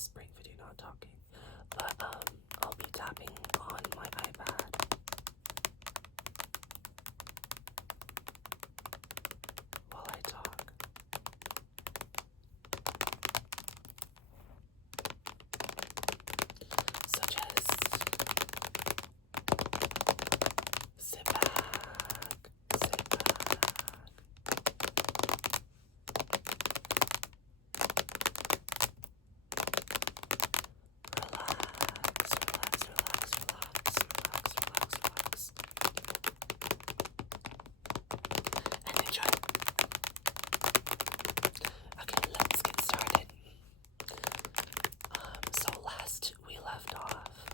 whispering video, not talking. But I'll be tapping on my iPad while I talk. So just sit back, relax, and enjoy. Okay, let's get started. So last we left off,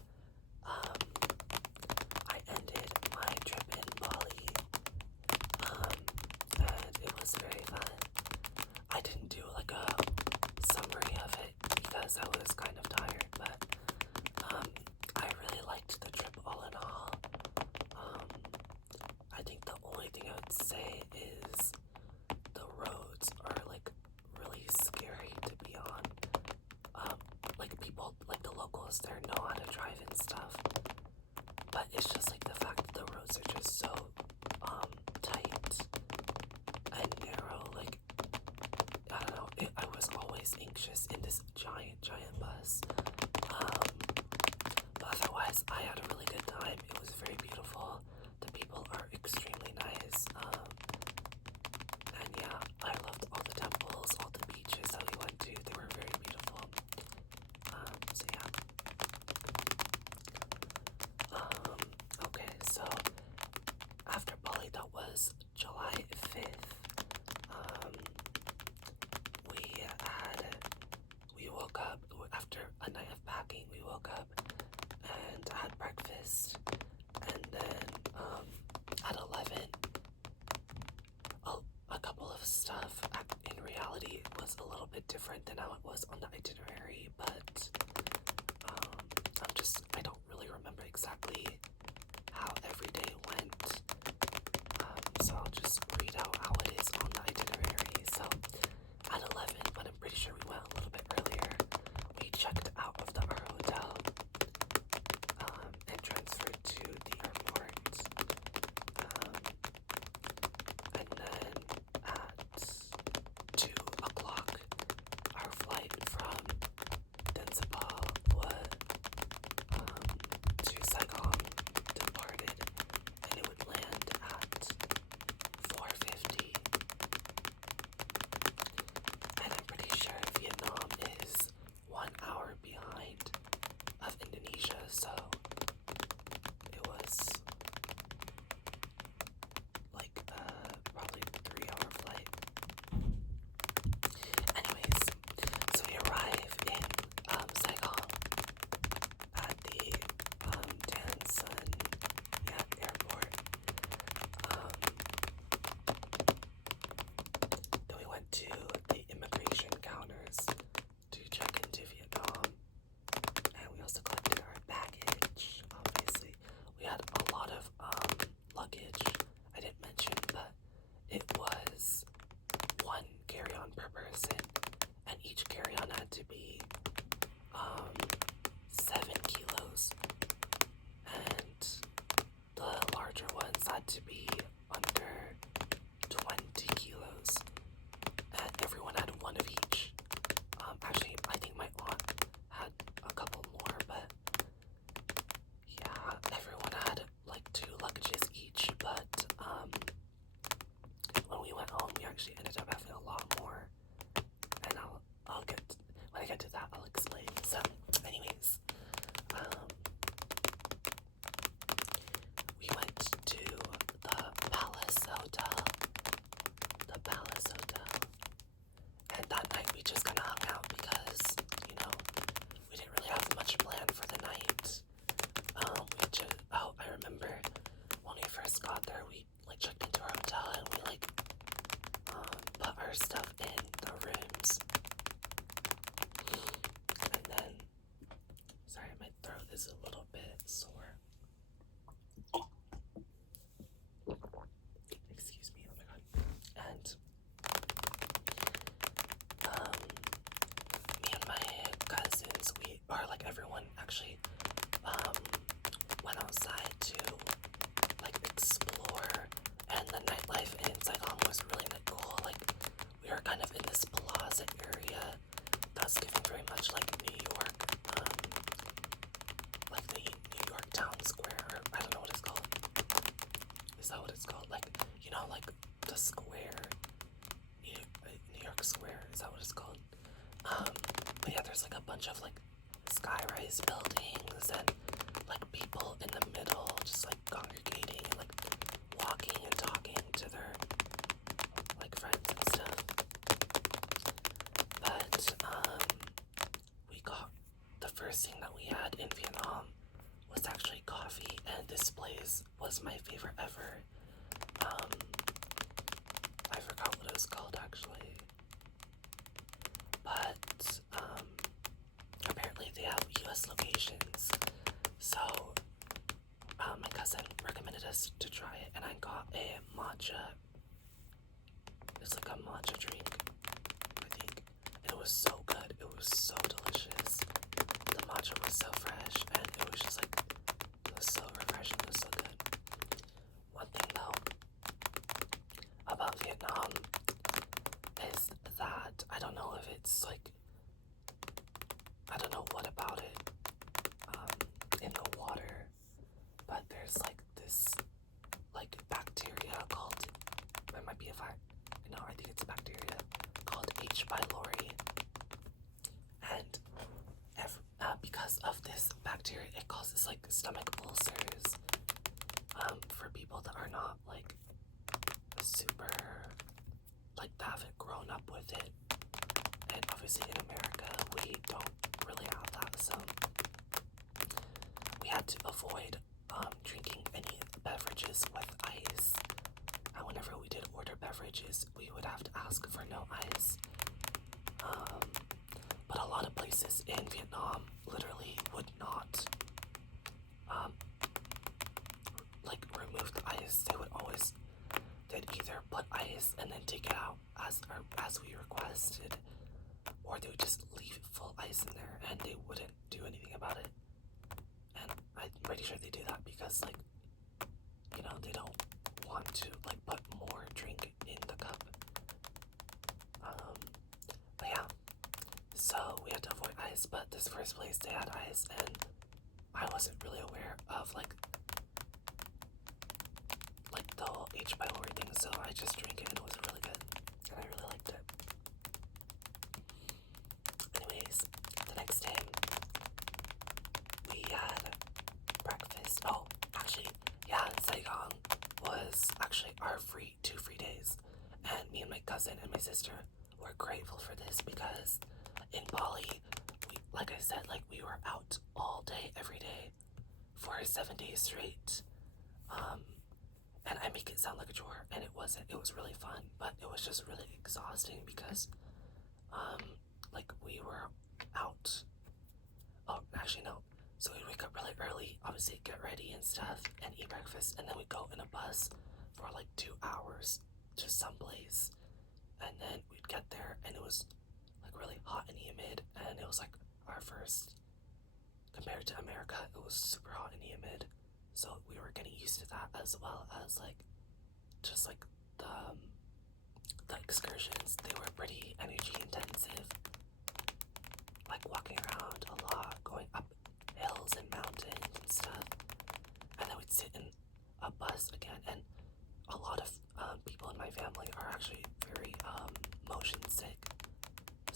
I ended my trip in Bali, and it was very fun. I didn't do like a summary of it because I was kind of tired, but I really liked the trip all in all. I think the only thing I would say is the roads are like really scary to be on. Like people, like the locals there know how to drive and stuff, but it's just like the fact that the roads are just so tight and narrow. Like, I don't know, I was always anxious in this giant bus. But otherwise, I had a really good time. It was very beautiful. The people are extremely nice. And yeah, I loved all the temples, all the beaches that we went to. They were very beautiful. So yeah. Okay, so after Bali, that was July 5th. We woke up after a night of packing. We woke up and had breakfast, and then at 11, a couple of stuff in reality was a little bit different than how it was on the itinerary, but I don't really remember exactly how every day went, so I'll just read out how it is on the itinerary. So at 11, but I'm pretty sure we went a little bit earlier, we checked out of our hotel and transferred to the airport, and then at 2 o'clock our flight from Sapa to Saigon departed, and it would land at 4:50. And I'm pretty sure Vietnam is 1 hour behind of Indonesia, so it was like probably a 3-hour flight. Anyways, so we arrive in Saigon at the Dan Son airport. Then we went to the immigration counters to check into Vietnam, and we also collected our baggage. Obviously, we had a lot of luggage. I didn't mention, but it was 1 carry-on per person, and each carry-on had to be 7 kilos, and the larger ones had to be under 20 kilos, and everyone had 1 of each. Actually, I think my aunt had a couple more, but yeah, everyone had like 2 luggages each, but when we went home, we actually ended up having a lot more, and I'll get, when I get to that, I'll explain. So anyways, we went to the Palace Hotel, and that night we just kind of hung out because, you know, we didn't really have much planned for the night. I remember when we first got there, we like checked into our hotel and we like put our stuff in the rooms, and then there's like a bunch of like sky-rise buildings and like people in the middle just like congregating and like walking and talking to their like friends and stuff. But we got the first thing that we had in Vietnam was actually coffee, and this place was my favorite ever. I forgot what it was called actually, but apparently they have US locations, so my cousin recommended us to try it, and I got a matcha. It's like a matcha drink, I think. It was so good. It was so delicious. The matcha was so fresh, and it was just like, it was so refreshing. It was so good. One thing though about Vietnam is that I don't know if it's like, I don't know what about it in the water, but there's like this like bacteria called, it might be I think it's a bacteria called H. pylori, and because of this bacteria, it causes like stomach ulcers for people that are not like super, like, that haven't grown up with it. And obviously in America we don't really have that, so we had to avoid drinking any beverages with ice. And whenever we did order beverages, we would have to ask for no ice. But a lot of places in Vietnam literally would not like remove the ice. They'd either put ice and then take it out as we requested, or they would just leave full ice in there and they wouldn't do anything about it. And I'm pretty sure they do that because, like, you know, they don't want to like put more drink in the cup. But yeah, so we had to avoid ice, but this first place they had ice, and I wasn't really aware of like the whole H. pylori thing, so I just drank it and it was really good, and I really liked it. Anyways, the next day we had breakfast. Oh, actually, yeah, Saigon was actually our 2 free days, and me and my cousin and my sister were grateful for this because in Bali, like I said, like we were out all day, every day for 7 days straight. And I make it sound like a chore, and it wasn't. It was really fun, but it was just really exhausting because, like we were out. Oh, actually no. So we'd wake up really early, obviously get ready and stuff, and eat breakfast, and then we'd go in a bus for like 2 hours to someplace, and then we'd get there, and it was like really hot and humid, and it was like our first, compared to America, it was super hot and humid, so we were getting used to that, as well as like just like the excursions. They were pretty energy intensive, like walking around a lot, going up hills and mountains and stuff, and then we'd sit in a bus again. And a lot of people in my family are actually very motion sick,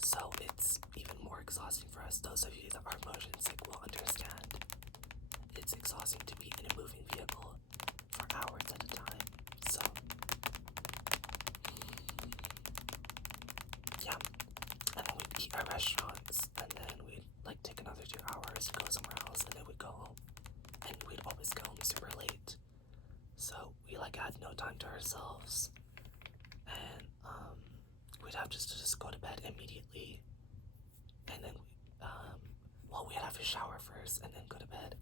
so it's even more exhausting for us. Those of you that are motion sick will understand. It's exhausting to be in a moving vehicle for hours at a time. So yeah, and then we'd eat at restaurants, and then we'd like take another 2 hours to go somewhere else, and then we'd go home, and we'd always go home super late, so we like had no time to ourselves, and we'd have to just go to bed immediately, and then we'd have to shower first and then go to bed.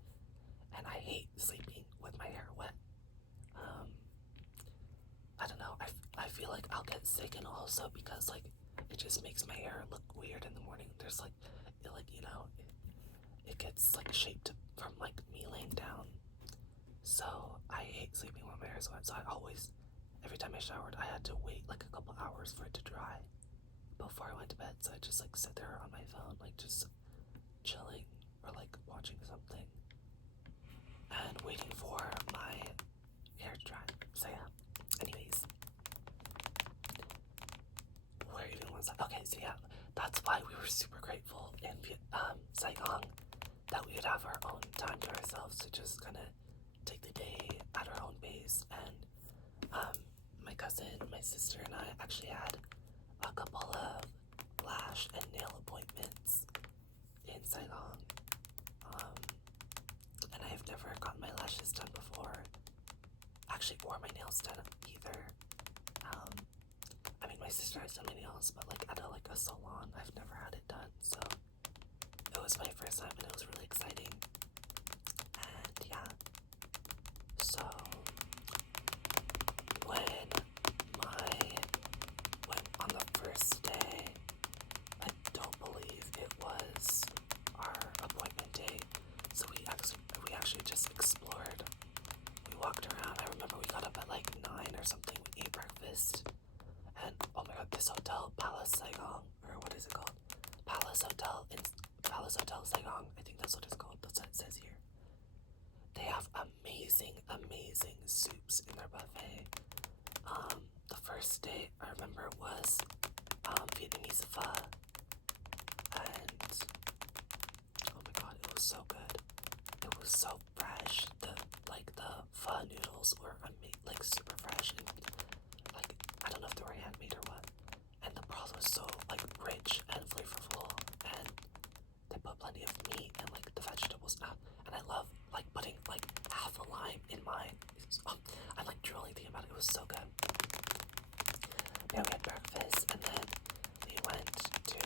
And I hate sleeping with my hair wet. I don't know, I feel like I'll get sick, and also because like it just makes my hair look weird in the morning. There's like it gets like shaped from like me laying down. So I hate sleeping when my hair is wet. So I always, every time I showered, I had to wait like a couple hours for it to dry before I went to bed. So I just like sit there on my phone, like just chilling or like watching something and waiting for my hair to dry. So yeah, anyways, where even was I? Okay, so yeah, that's why we were super grateful in Saigon that we would have our own time to ourselves to just kind of take the day at our own pace. And my cousin, my sister, and I actually had a couple of lash and nail appointments in Saigon. And I have never gotten my lashes done before, actually, or my nails done either. I mean, my sister has done my nails, but like at a salon, I've never had it done, so it was my first time and it was really exciting. And yeah, so when on the first day, I don't believe it was our appointment day, so we actually just explored. We walked around. I remember we got up at like 9 or something. We ate breakfast, and oh my god, this hotel, Palace Saigon, or what is it called? Palace Hotel Saigon. I think that's what it's called. That's what it says here. They have amazing soups in their buffet. The first day I remember was Vietnamese pho, and oh my god, it was so good. It was so fresh. The pho noodles were like super fresh, and like I don't know if they were handmade or what. And the broth was so like rich and flavorful, and they put plenty of meat and like the vegetables. And I love like putting like half a lime in mine. I'm like drooling thinking about it. It was so good. Yeah, we had breakfast, and then we went to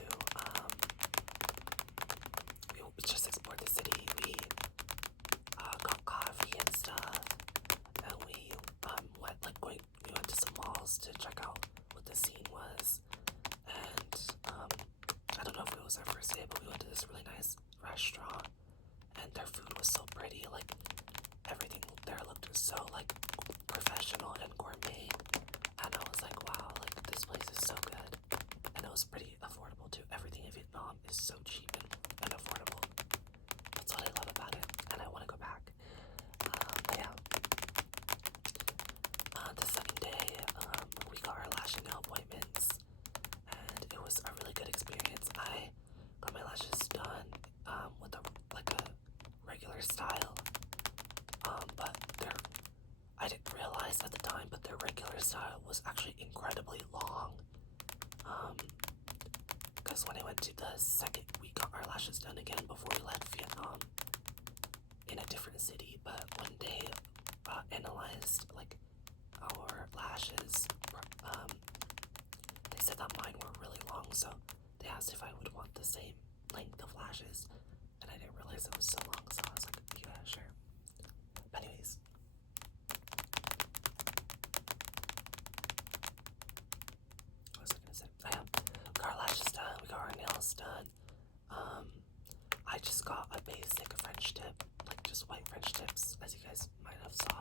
we just explored the city. We got coffee and stuff, and we went to some malls to check out what the scene was. And I don't know if it was our first day, but we went to this really nice restaurant, and their food was so pretty. Like everything there looked so like professional and gourmet, and I was like, wow, like this place is so good. And it was pretty affordable too. Everything in Vietnam is so cheap and affordable. That's what I love about it, and I want to go back. But yeah, the second day, we got our lash and nail appointments, and it was a really good experience. I got my lashes done with a regular style, but I didn't realize at the time, but their regular style was actually incredibly long. Because when I went to the second, we got our lashes done again before we left Vietnam in a different city, but when they analyzed like our lashes, they said that mine were really long, so they asked if I would want the same length of lashes, and I didn't realize it was so long, so I was like, yeah, sure. But anyways, what was I gonna say? We got our lashes done, we got our nails done. I just got a basic French tip, like just white French tips, as you guys might have saw.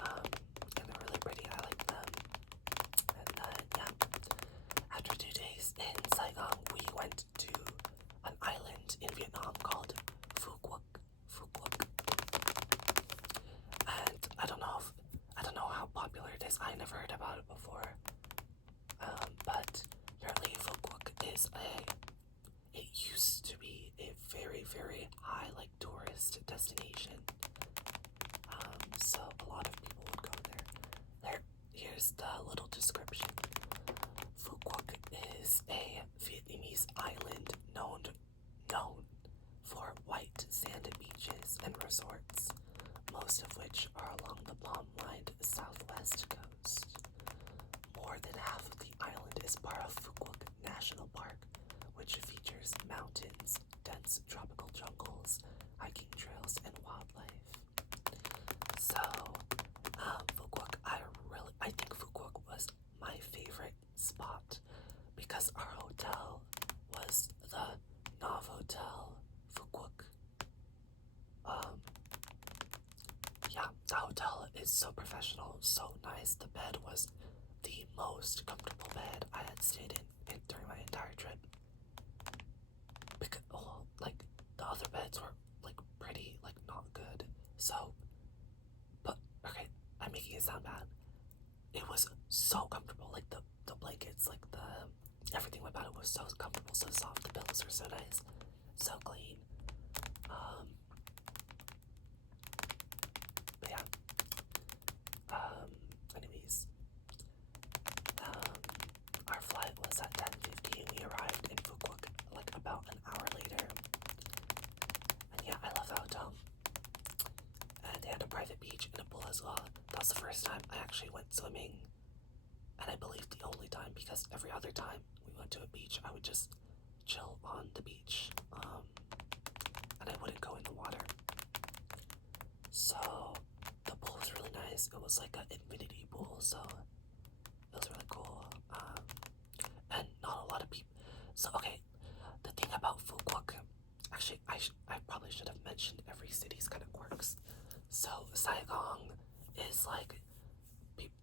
And they're really pretty, I like them. And then, yeah, after 2 days in Saigon, we went to an island in Vietnam called Phu Quoc. And I don't know how popular it is. I never heard about it before. But apparently Phu Quoc it used to be a very, very high like tourist destination. So a lot of people would go there. Here's the little description. Phu Quoc is a Vietnamese island known for white sand beaches and resorts, most of which are along the palm-lined southwest coast. More than half of the island is part of Phu Quoc National Park, which features mountains, dense tropical jungles, hiking trails, and wildlife. So, Phu Quoc, I think Phu Quoc was my favorite spot because our hotel was the Novotel Phu Quoc. Yeah, the hotel is so professional, so nice. The bed was the most comfortable bed I had stayed in during my entire trip. Because, like, the other beds were, like, pretty, like, not good. So, but, okay, I'm making it sound bad. It was so comfortable. Like, the blankets, like, everything about it was was so comfortable, so soft. The pillows were so nice, so clean. But yeah. Anyways, our flight was at 10:15. We arrived in Phu Quoc like about an hour later. And yeah, I love the hotel. And they had a private beach and a pool as well. That was the first time I actually went swimming. And I believe the only time, because every other time we went to a beach, I would just chill on the beach. And I wouldn't go in the water. So the pool was really nice. It was like an infinity pool, so it was really cool. And not a lot of people. So okay, the thing about Phu Quoc, actually, I probably should have mentioned every city's kind of quirks. So Saigon is like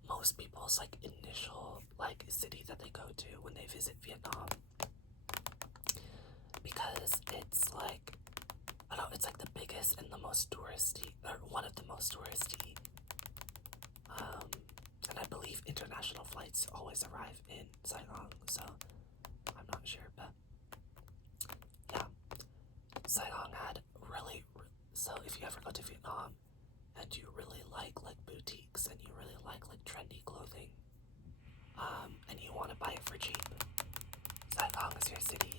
most people's like initial like city that they go to when they visit Vietnam, because it's like, I don't know, it's like the biggest and the most touristy, or one of the most touristy. And I believe international flights always arrive in Saigon, so I'm not sure, but yeah, Saigon had really, so if you ever go to Vietnam and you really like boutiques and you really like trendy clothing, and you want to buy it for cheap, Saigon is your city.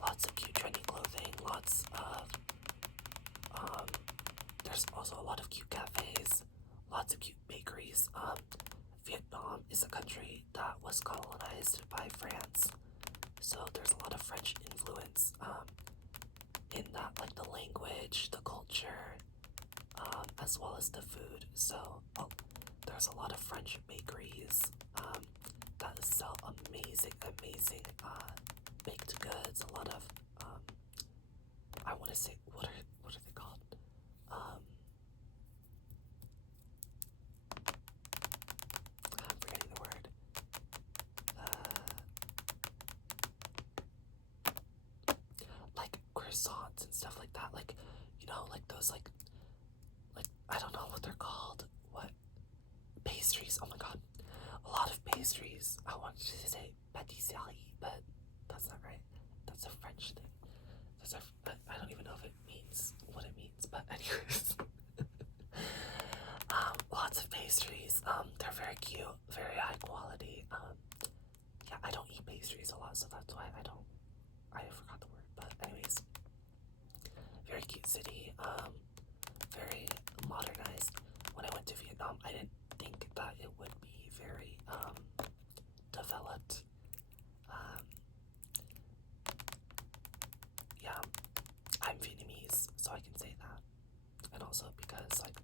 Lots of cute trendy clothing, lots of, there's also a lot of cute cafes, lots of cute bakeries. Vietnam is a country that was colonized by France, so there's a lot of French influence, in that, like the language, the culture, as well as the food. So there's a lot of French bakeries, that sell amazing baked goods. A lot of, I want to say, what are they called? I'm forgetting the word. Like croissants and stuff like that. Like, you know, like those like I don't know what they're called. What? Pastries. Oh my god. A lot of pastries. I wanted to say pâtisserie, but that's not right. That's a French thing. I don't even know if it means what it means, but anyways. Lots of pastries. They're very cute, very high quality. Yeah, I don't eat pastries a lot, so that's why I forgot the word, but anyways. Very cute city, very modernized. When I went to Vietnam, I didn't think that it would be very, developed. Yeah, I'm Vietnamese, so I can say that. And also because, like,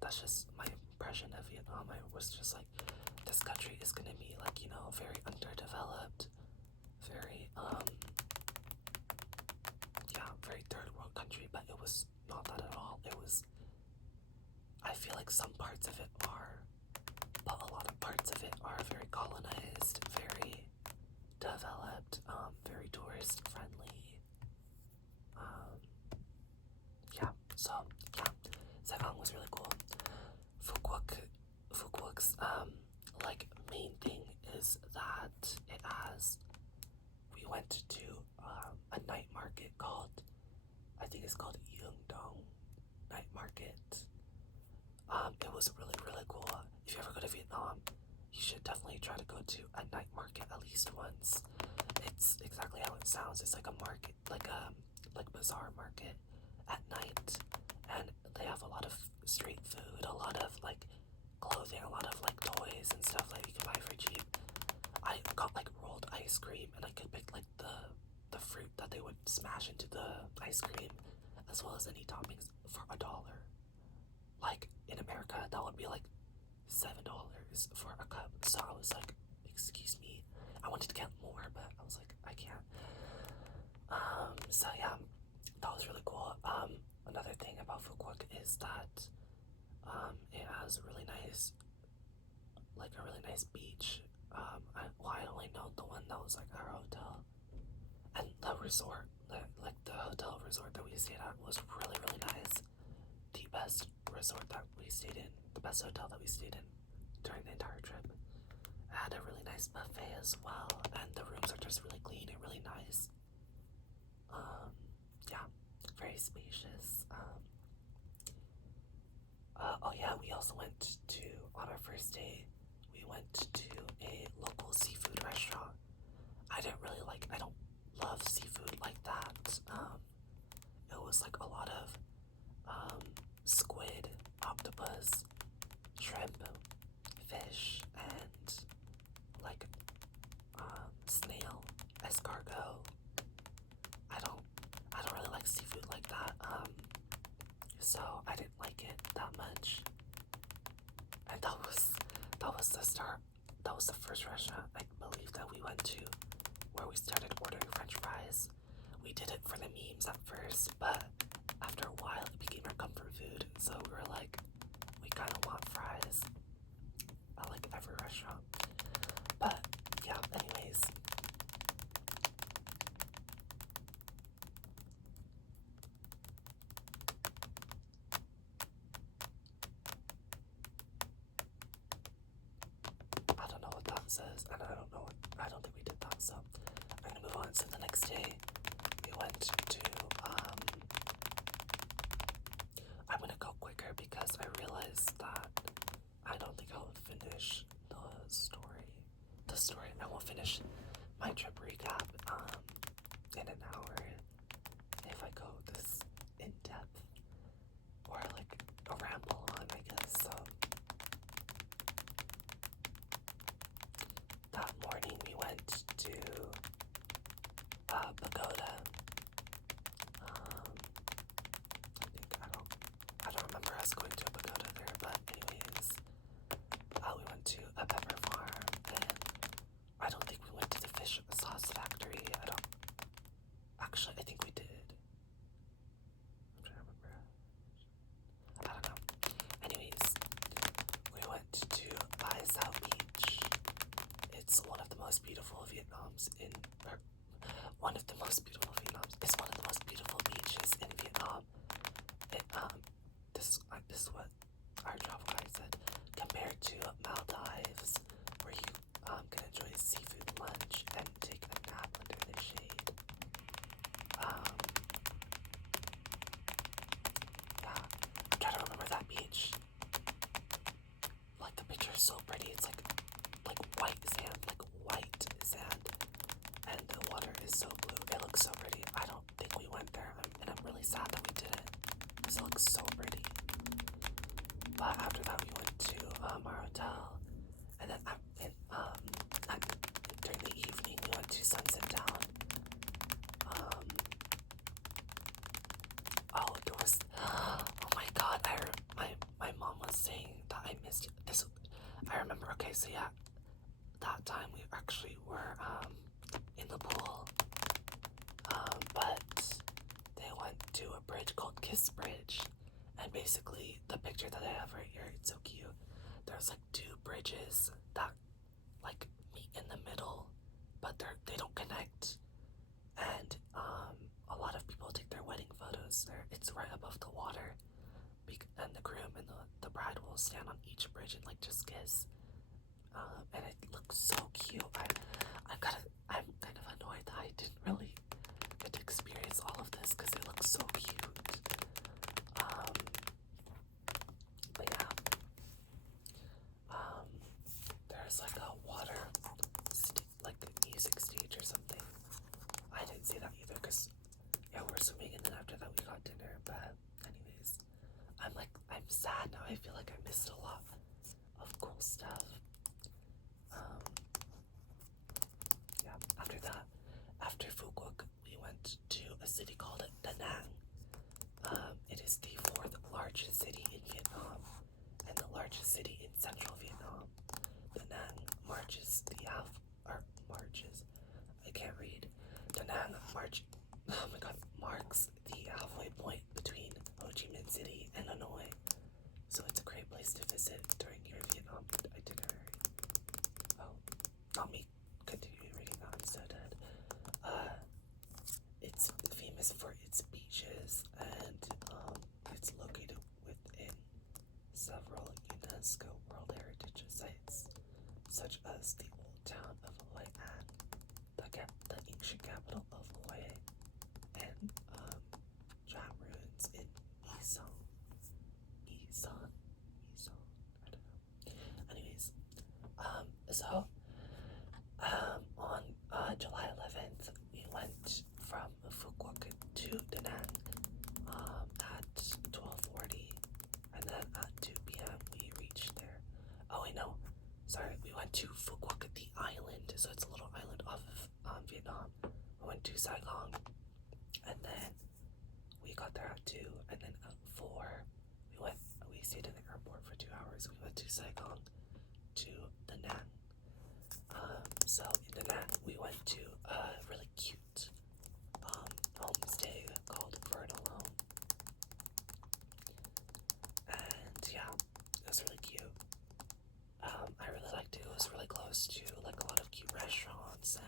that's just my impression of Vietnam. I was just like, this country is gonna be, like, you know, very underdeveloped, very, yeah, very third world country, but it was not that at all. It was, I feel like some parts of it are, but a lot of parts of it are very colonized, very developed, very tourist friendly. Yeah, so yeah, Saigon was really cool. Phu Quoc's like main thing is that it has, we went to a night market called, I think it's called Yeongdong Night Market. It was really cool. If you ever go to Vietnam, you should definitely try to go to a night market at least once. It's exactly how it sounds. It's like a market, like bazaar market at night, and they have a lot of street food, a lot of like clothing, a lot of like toys and stuff that you can buy for cheap. I got like rolled ice cream, and I could pick like the fruit that they would smash into the ice cream, as well as any toppings for $1. Like in America, that would be like $7 for a cup. So I was like, excuse me. I wanted to get more, but I was like, I can't. So yeah, that was really cool. Another thing about Phu Quoc is that it has a really nice beach. I only know the one that was like our hotel, and the resort, like the hotel resort that we stayed at was really nice. The best resort that we stayed in, the best hotel that we stayed in during the entire trip. It had a really nice buffet as well, and the rooms are just really clean. I don't love seafood like that. It was like a lot of squid, octopus, shrimp, fish, and like snail, escargot. I don't really like seafood like that. So I didn't like it that much. And that was the start. That was the first restaurant I believe that we went to where we started ordering French fries. We did it for the memes at first, but after a while it became our comfort food. So we were like, we kind of want fries at like every restaurant. But yeah, anyways. I don't know what that says, and I don't think we did that, so I'm gonna move on. So the next day, we went to, I'm gonna go quicker because I realized that I don't think I'll finish the story. I won't finish my trip recap, in an hour if I go this in depth, or like a ramble on, I guess, so. That morning we went to Pagoda. I don't remember us going to a pagoda there, but anyways, we went to a pepper farm, and I don't think we went to the fish sauce factory. I think we did. I'm trying to remember. I don't know. Anyways, we went to Bai Sao Beach. It's one of the most beautiful Vietnams one of the most beautiful Vietnams. It's one of the most beautiful beaches in Vietnam. This is what our travel guide said. Compared to Maldives, where you can enjoy a seafood lunch and take a nap under the shade. Yeah, I'm trying to remember that beach. Like the picture is so pretty. It's like white sand, and the water is so blue. It looks so pretty. I don't think we went there, and I'm really sad that we didn't, because it looks so pretty. But after that, we went to our hotel, and then during the evening, we went to Sunset Town. Oh my god, my mom was saying that I missed this. I remember. Okay, so yeah, that time we actually were in the pool, but they went to a bridge called Kiss Bridge, and basically the picture that I have right here, it's so cute. There's like two bridges that like meet in the middle, but they don't connect, and a lot of people take their wedding photos there. It's right above the water, and the groom and the bride will stand on each bridge and like just kiss. And it looks so cute. I'm kind of annoyed that I didn't really get to experience all of this because it looks so cute. But yeah, there's like a water, like a music stage or something. I didn't see that either because yeah, we're swimming, and then after that we got dinner. But anyways, I'm sad now. I feel like I missed a lot of cool stuff. Yeah, after that, after Phu Quoc, we went to a city called Danang. It is the 4th largest city in Vietnam and the largest city in central Vietnam. Danang I can't read. Marks the halfway point between Ho Chi Minh City and Hanoi. So it's a great place to visit during your Vietnam itinerary. Oh, not me continuing reading that, I'm so dead. It's famous for its beaches, and it's located within several UNESCO World Heritage Sites, such as the old town of Hoi An, the ancient capital of Hoi, and Jam ruins in Isan, I don't know. Anyways, so on July 11th, to Saigon, and then we got there at 2, and then at 4, we stayed in the airport for 2 hours. We went to Saigon to Danang. So in Danang, we went to a really cute homestay called Home. And yeah, it was really cute. I really liked it. It was really close to like a lot of cute restaurants, and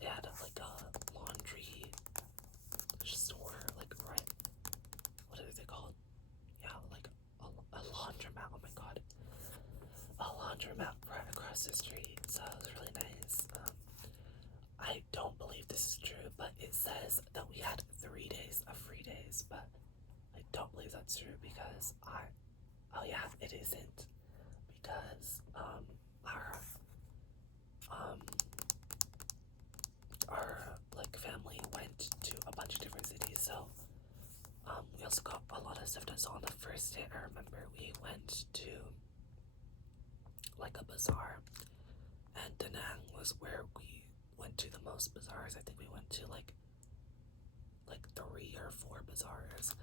it had like a laundry store, like right, what is it called? Yeah, like a laundromat. Oh my god, a laundromat right across the street. So it was really nice. I don't believe this is true, but it says that we had 3 days of free days, but I don't believe that's true because oh yeah, it isn't, because our like family went to a bunch of different cities, so we also got a lot of stuff done. So on the first day, I remember we went to like a bazaar, and Danang was where we went to the most bazaars. I think we went to like 3 or 4 bazaars,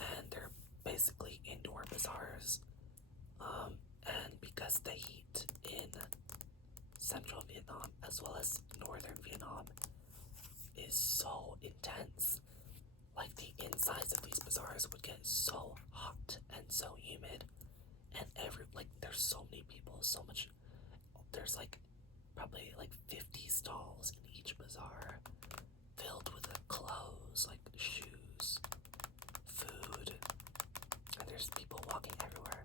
and they're basically indoor bazaars. And because the heat in central Vietnam as well as northern Vietnam is so intense, like the insides of these bazaars would get so hot and so humid, and there's so many people, so much. There's like probably like 50 stalls in each bazaar, filled with clothes, like shoes, food, and there's people walking everywhere.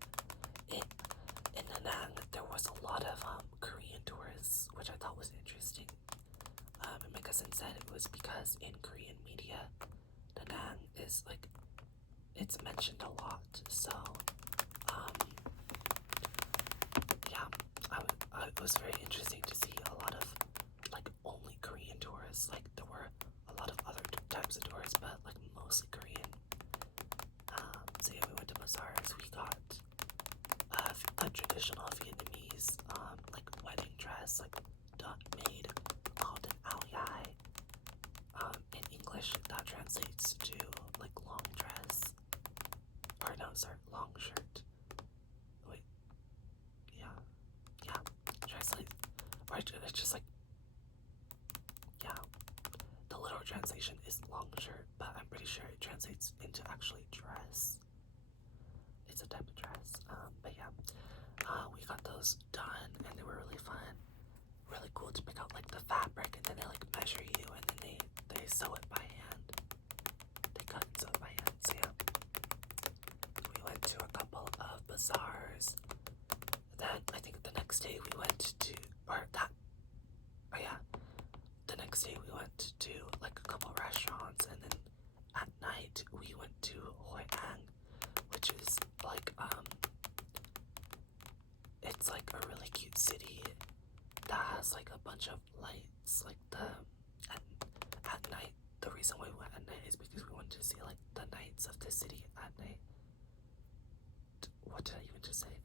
In Danang, there was a lot of Korean tourists, which I thought was interesting. And my cousin said it was because in Korean media, Danang is like, it's mentioned a lot. So, yeah, it was very interesting to see a lot of like only Korean tourists. Like there were a lot of other types of tourists, but like mostly Korean. So yeah, we went to bazaars. We got a traditional Vietnamese like wedding dress, like made called an ao dai. In English, that translates to like long dress, or no, sorry, long shirt. Wait, yeah, translate, or it's just like, yeah. The literal translation is long shirt, but I'm pretty sure it translates into actually dress. It's a type of dress. But yeah, we got those done, and they were really fun, really cool to pick out like the fabric, and then they like measure you, and then they sew it by hand. They cut and sew it by hand. So yeah, we went to a couple of bazaars. Then I think the next day we went to, the next day we went to like a couple restaurants, and then at night we went to Hoi An, which is like it's like a really cute city that has like a bunch of lights. Like at night, the reason why we went at night is because we wanted to see like the nights of the city at night. What did I even just say?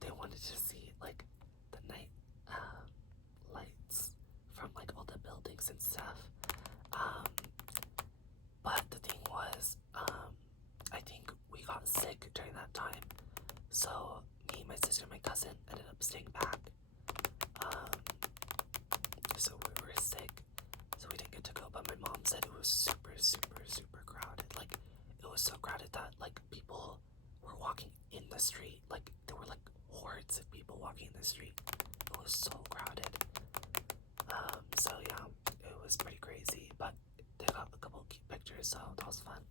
They wanted to see like the night lights from like all the buildings and stuff. But the thing was, I think we got sick during that time, so me, my sister, and my cousin ended up staying back. So we were sick, so we didn't get to go. But my mom said it was super, super, super crowded. Like it was so crowded that like people were walking in the street. Like there were like hordes of people walking in the street. It was so crowded. So yeah, it was pretty crazy, but they got a couple cute pictures, so that was fun.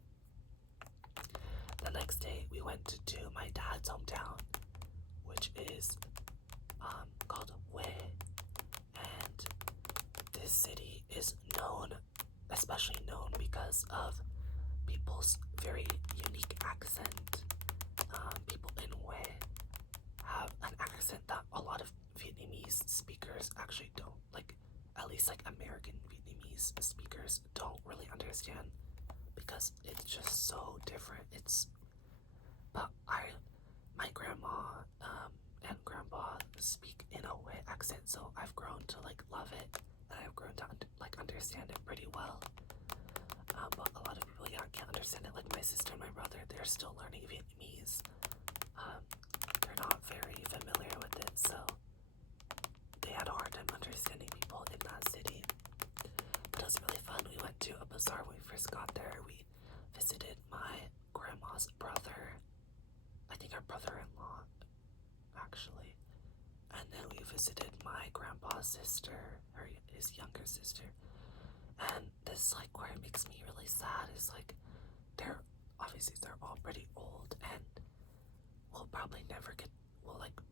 The next day we went to my dad's hometown, which is called Hue, and this city is especially known because of people's very unique accent. People in Hue have an accent that a lot of Vietnamese speakers actually don't, like at least like American Vietnamese speakers don't really understand, because it's just so different. But my grandma and grandpa speak in a Hue accent, so I've grown to like love it, and I've grown to like understand understand it pretty well. But a lot of people, yeah, can't understand it. Like my sister and my brother, they're still learning Vietnamese. They're not very familiar with it, so they had a hard time understanding people in that city. But it was really fun. We went to a bazaar when we first got there. We visited my grandma's brother, I think our brother-in-law, actually. And then we visited my grandpa's sister, or his younger sister. And this, like, where it makes me really sad is, like, they're all pretty old, and we'll probably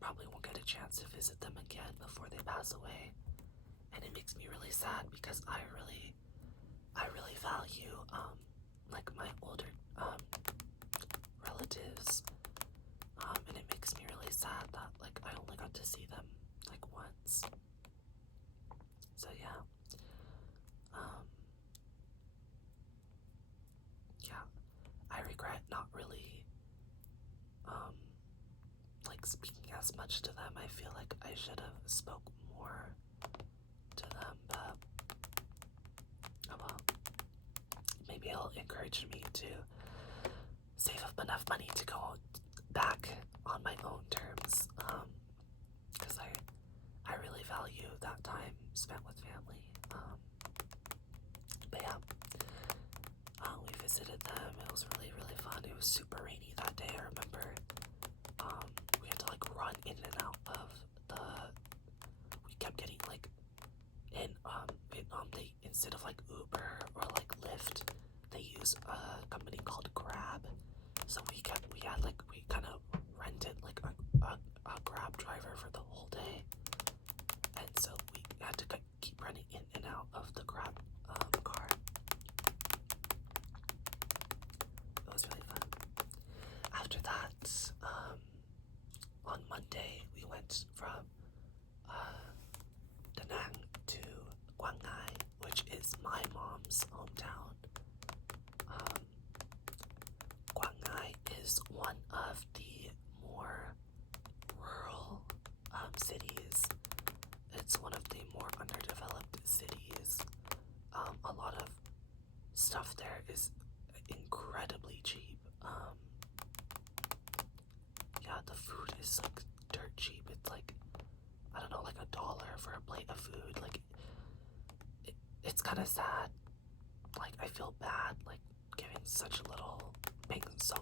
probably won't get a chance to visit them again before they pass away. And it makes me really sad because I really value, like, my older, relatives. And it makes me really sad that, like, I only got to see them, like, once. So, yeah. Yeah, I regret not really, like, speaking as much to them. I feel like I should have spoke more to them, but, oh well. Maybe it'll encourage me to save up enough money to go back on my own terms, because I really value that time spent with family. But yeah, we visited them. It was really, really fun. It was super rainy that day. I remember, we had to, like, run in and out of we kept getting, like, in Vietnam, they, instead of, like, Uber or, like, Lyft, they use a company called Grab. So we kind of rented, like, a Grab driver for the whole day. And so we had to keep running in and out of the Grab car. It was really fun. After that, on Monday, we went from Danang to Quang Ngai, which is my mom's hometown. Quang Ngai is one of the more rural cities. It's one of the more underdeveloped cities. A lot of stuff there is incredibly cheap. Yeah, the food is, like, dirt cheap. It's like, I don't know, like $1 for a plate of food. Like, it's kind of sad. Like, I feel bad, like, paying so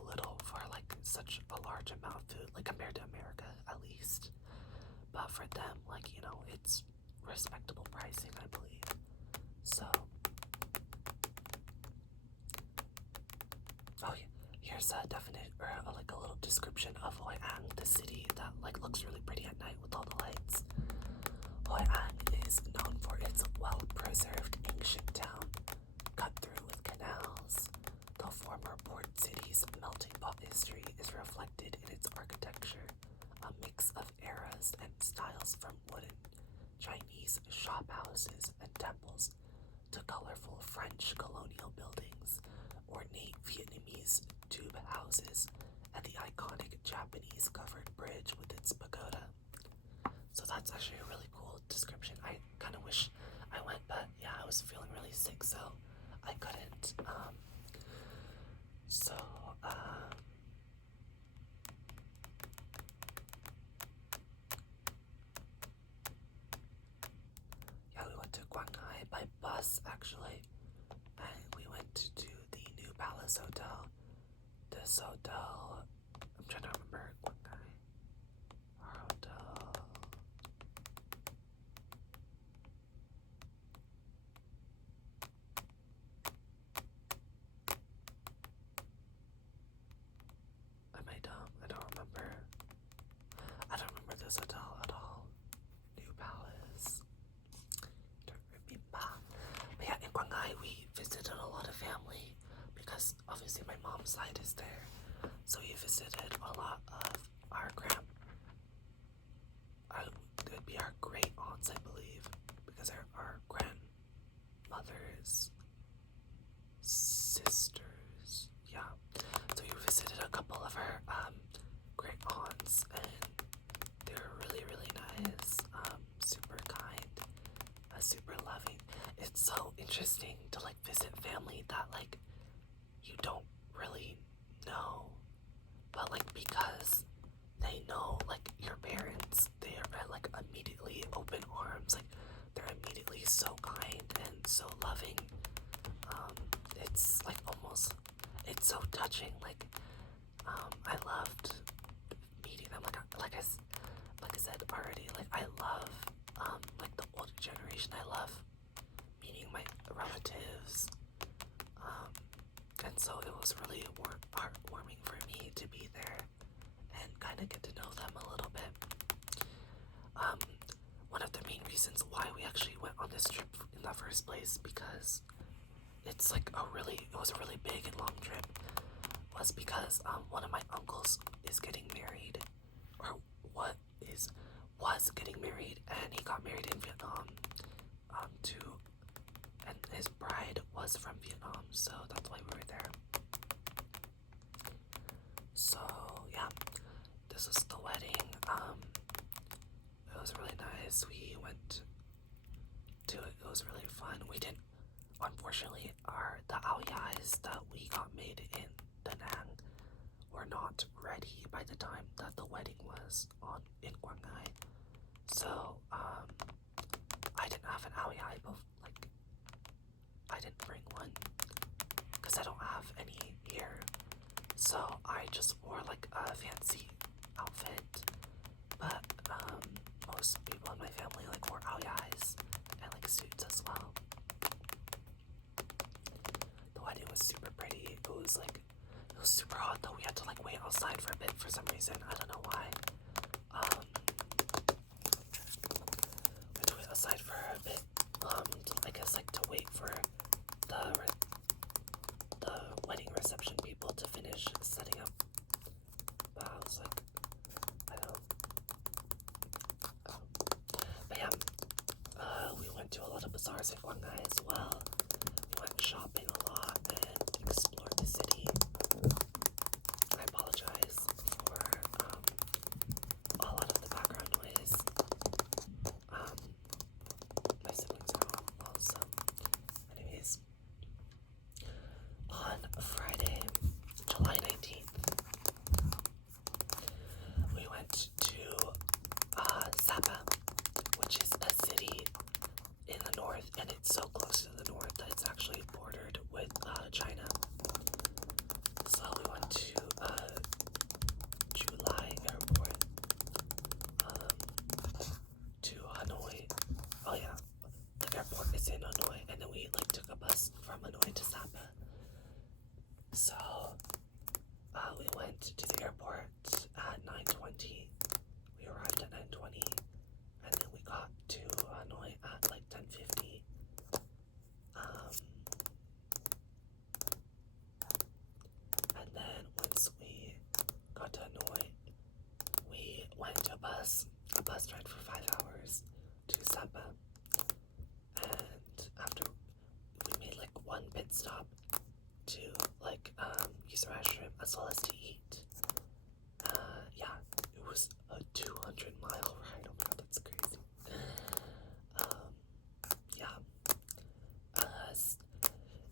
little for, like, such a large amount of food, like, compared to America, at least. But for them, like, you know, it's respectable pricing, I believe. So, oh yeah, here's a definite, or like a little description of Hoi An, the city that, like, looks really pretty at night with all the lights. Hoi An is known for its well-preserved ancient town, cut through with canals. The former port city's melting pot history is reflected in its architecture, a mix of eras and styles from wooden Chinese shop houses and temples to colorful French colonial buildings, ornate Vietnamese tube houses, and the iconic Japanese covered bridge with its pagoda. So that's actually a really cool description. I kind of wish I went, but yeah, I was feeling really sick, so I couldn't. Yeah, we went to Quang Ngai by bus, actually, and we went to the New Palace Hotel. This hotel, I'm trying to remember Quang Ngai. Our hotel. Am I dumb? I don't remember. I don't remember this hotel at all. New Palace. Don't remember. But yeah, in Quang Ngai, we visited a lot of family because obviously my mom's side is there. So we visited a lot of our it would be our great aunts, I believe, because our grandmother's sisters. Yeah. So we visited a couple of her great aunts, and they were really, really nice, super kind, super loving. It's so interesting to like visit family that like you don't really know, but like because they know like your parents, they are like immediately open arms, like they're immediately so kind and so loving. It's like almost, it's so touching. Like I loved meeting them. Like I said already, like I love like the older generation. I love meeting my relatives. And so it was really heartwarming for me to be there and kind of get to know them a little bit. One of the main reasons why we actually went on this trip in the first place, because it's like it was a really big and long trip, was because one of my uncles is getting married, or was getting married, and he got married in Vietnam, and his bride was from Vietnam, so that's why we were there. So yeah, this was the wedding. It was really nice. We went to it. It was really fun. We didn't, unfortunately, the ao yais that we got made in Danang were not ready by the time that the wedding was in Quang Ngai. So I didn't have an ao yai, but like I didn't bring one because I don't have any here. So I just wore like a fancy outfit, but most people in my family like wore ao yais and like suits as well. The wedding was super pretty. It was super hot though. We had to like wait outside for a bit for some reason. I don't know why. We had to wait outside for a bit. I guess like to wait for the wedding reception people to finish setting up. But I was like, I don't. But yeah, we went to a lot of bazaars in Quang Ngai as well. We went shopping a lot and explored the city. I apologize for a lot of the background noise. My siblings are home also. Anyways, on Friday, July 19th, we went to Sapa, which is a city in the north, and it's so close to the north that it's actually bordered with China. So we went to July Airport, to Hanoi. Oh yeah, the airport is in Hanoi, and then we like took a bus from Hanoi to Sapa. So we went to the airport at 9:20. We arrived at 9:20, and then we got to Hanoi at like 10:50. And then once we got to Hanoi, we went to a bus ride for 5 hours to Sapa. And after we made like one pit stop to like use the restroom as well as to eat. Yeah, it was a 200-mile ride. Oh my god, that's crazy. Yeah.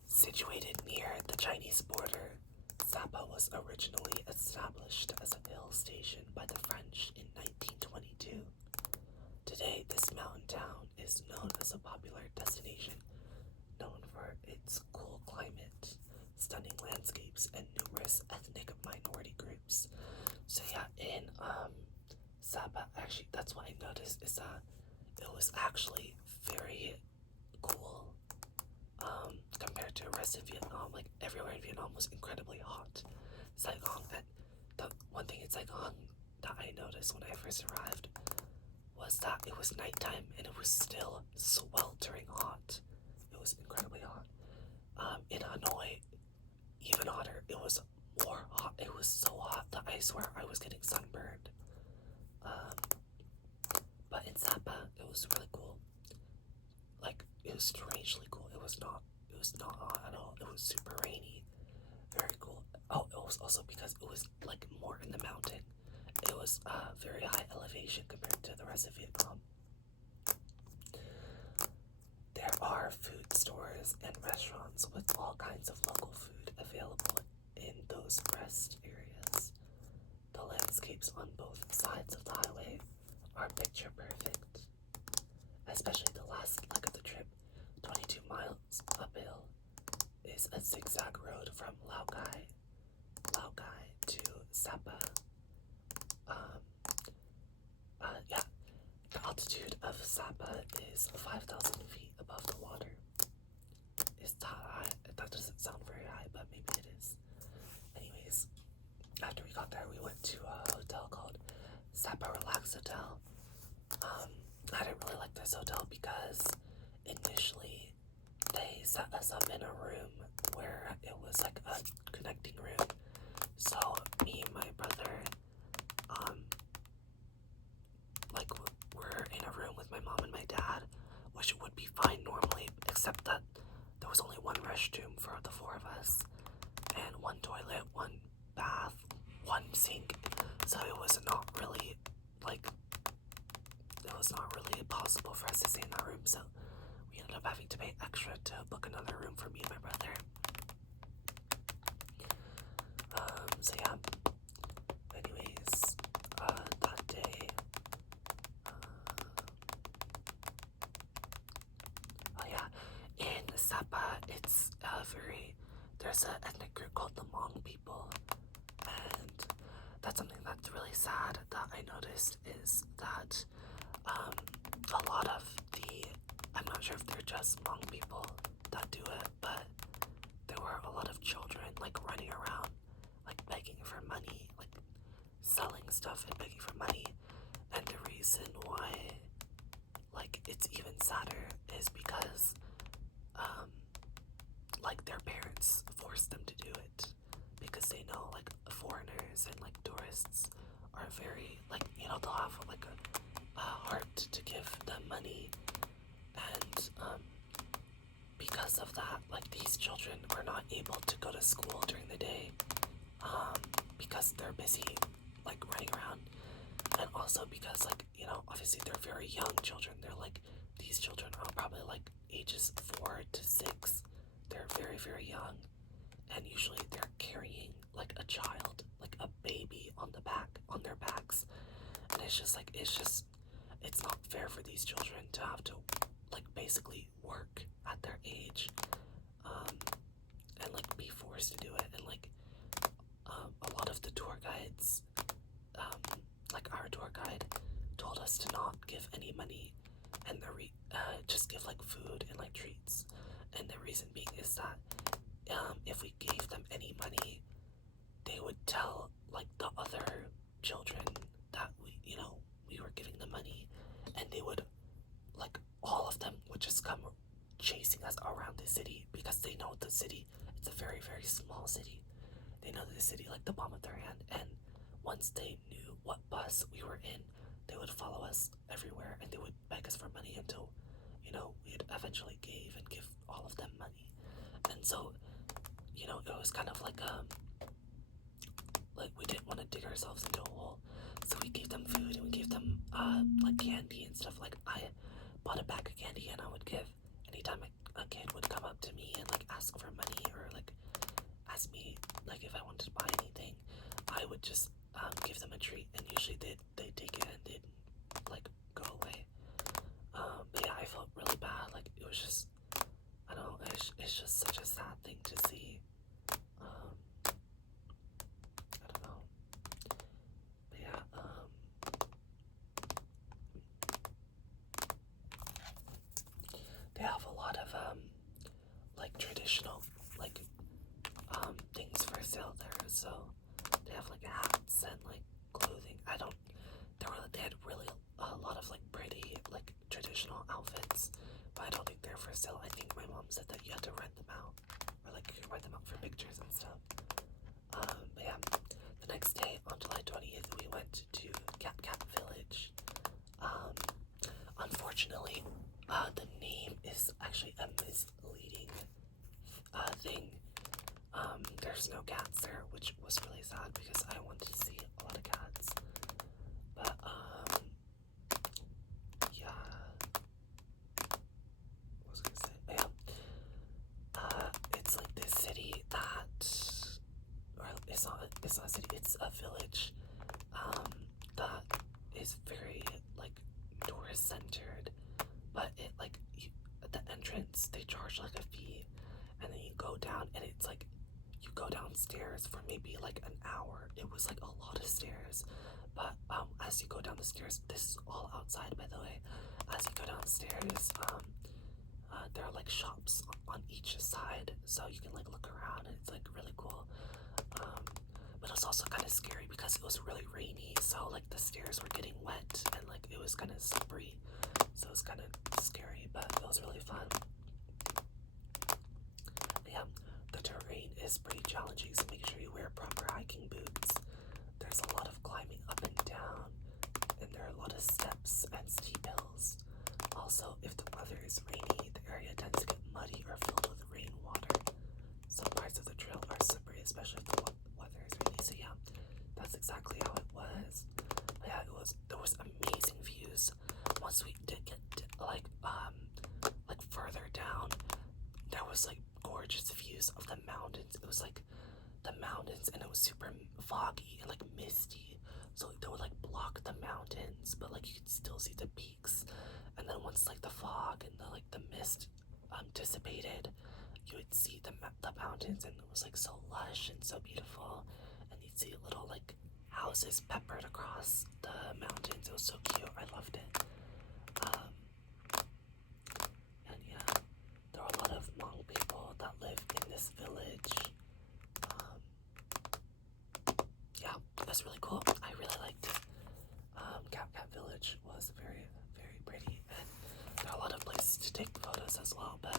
Situated near the Chinese border, Sapa was originally established as a hill station by the French in 1922. Today, this mountain town is known as a popular destination, known for its cool climate, stunning landscapes, and numerous ethnic minority groups. So yeah, in Sapa, actually, that's what I noticed, is that it was actually very cool compared to the rest of Vietnam. Like everywhere in Vietnam was incredibly hot. Saigon, and the one thing in Saigon that I noticed when I first arrived was that it was nighttime and it was still sweltering hot. It was incredibly hot. In Hanoi, even hotter. It was more hot. It was so hot that I swear I was getting sunburned. But in Sapa, it was really cool. Like, it was strangely cool. It was not hot at all. It was super rainy. Very cool. Oh, it was also because it was like more in the mountain. It was very high elevation compared to the rest of Vietnam. There are food stores restaurants with all kinds of local food available in those rest areas. The landscapes on both sides of the highway are picture perfect, especially the last leg of the trip, 22 miles uphill, is a zigzag road from Laogai to Sapa. Yeah, the altitude of Sapa is 5,000 feet above the water. Is that high? That doesn't sound very high, but maybe it is. Anyways, after we got there, we went to a hotel called Sapa Relax Hotel. I didn't really like this hotel because initially they set us up in a room where it was like a connecting room. So me and my brother, like we're in a room with my mom and my dad, which would be fine normally, except that there was only one restroom for the four of us, and one toilet, one bath, one sink. So it was not really possible for us to stay in that room. So we ended up having to pay extra to book another room for me and my brother. So yeah. Anyways, that day, oh yeah, in Sapa, it's there's an ethnic group called the Hmong people, and that's something that's really sad that I noticed is that, a lot of I'm not sure if they're just Hmong people that do it, but there were a lot of children, like, running around, like, begging for money, like, selling stuff and begging for money. And the reason why, like, it's even sadder is because, like, their parents forced them to do it because they know, like, foreigners and, like, tourists are very, like, they'll have, like, a heart to give them money. And, because of that, like, these children are not able to go to school during the day, because they're busy, like, running around. And also because, like, obviously they're very young children. These children are probably, like, ages 4 to 6. They're very, very young. And usually they're carrying, like, a child, like a baby on their backs. And it's not fair for these children to have to, like, basically work at their age, and, like, be forced to do it. And, like, a lot of the tour guides, like our tour guide, told us to not give any money and just give, like, food and, like, treats. And the reason being is that, if we gave them any money, they would tell, like, the other children that we were giving them money, and they would, like, all of them would just come chasing us around the city because they know the city. It's a very, very small city. They know the city like the palm of their hand, and once they knew what bus we were in, they would follow us everywhere, and they would beg us for money until, we'd eventually give all of them money. And so, it was kind of like we didn't want to dig ourselves into a hole, so we gave them food and we gave them like candy and stuff. Like, I bought a bag of candy and I would give anytime a kid would come up to me and, like, ask for money or, like, ask me, like, if I wanted to buy anything. I would just give them a treat, and usually they'd take it and they'd, like, go away. But yeah, I felt really bad. Like, it was just, I don't know, it's just such a sad thing to see. I don't know. But yeah, they have a lot of, like, traditional, like, things for sale there. So they have, like, hats and, like, clothing. They had really a lot of, like, pretty, like, traditional outfits, but I don't think they're for sale. I think my mom said that you had to rent them out, or, like, you could rent them out for pictures and stuff. But yeah, the next day, on July 20th, we went to Cat Village. Unfortunately, the name is actually a misleading thing. There's no cats there, which was really sad because I wanted to see a lot of cats. But, yeah. What was I gonna say? Oh, yeah. it's a village that is very like tourist centered, but it like at the entrance they charge like a fee, and then you go down and it's like you go downstairs for maybe like an hour. It was like a lot of stairs, but as you go down the stairs, this is all outside by the way. As you go downstairs, there are like shops on each side, so you can like look around and it's like really cool. But it was also kind of scary because it was really rainy, so like the stairs were getting wet and like it was kind of slippery, so it was kind of scary, but it was really fun. Yeah, the terrain is pretty challenging, so make sure you wear proper hiking boots. There's a lot of climbing up and down, and there are a lot of steps and steep hills. Also, if the weather is rainy, the area tends to get muddy or filled with rainwater. Some parts of the trail are slippery, especially if the weather is rainy. So yeah, that's exactly how it was. But yeah, there was amazing views. Once we did get like further down, there was like gorgeous views of the mountains. It was like the mountains, and it was super foggy and like misty, so they would like block the mountains, but like you could still see the peaks. And then once like the fog and the mist dissipated, you would see the mountains, and it was like so lush and so beautiful. And you'd see little like houses peppered across the mountains. It was so cute. I loved it. And yeah, there are a lot of Hmong people that live in this village. Yeah, it was really cool. I really liked it. Cat Village was very, very pretty, and there are a lot of places to take photos as well, but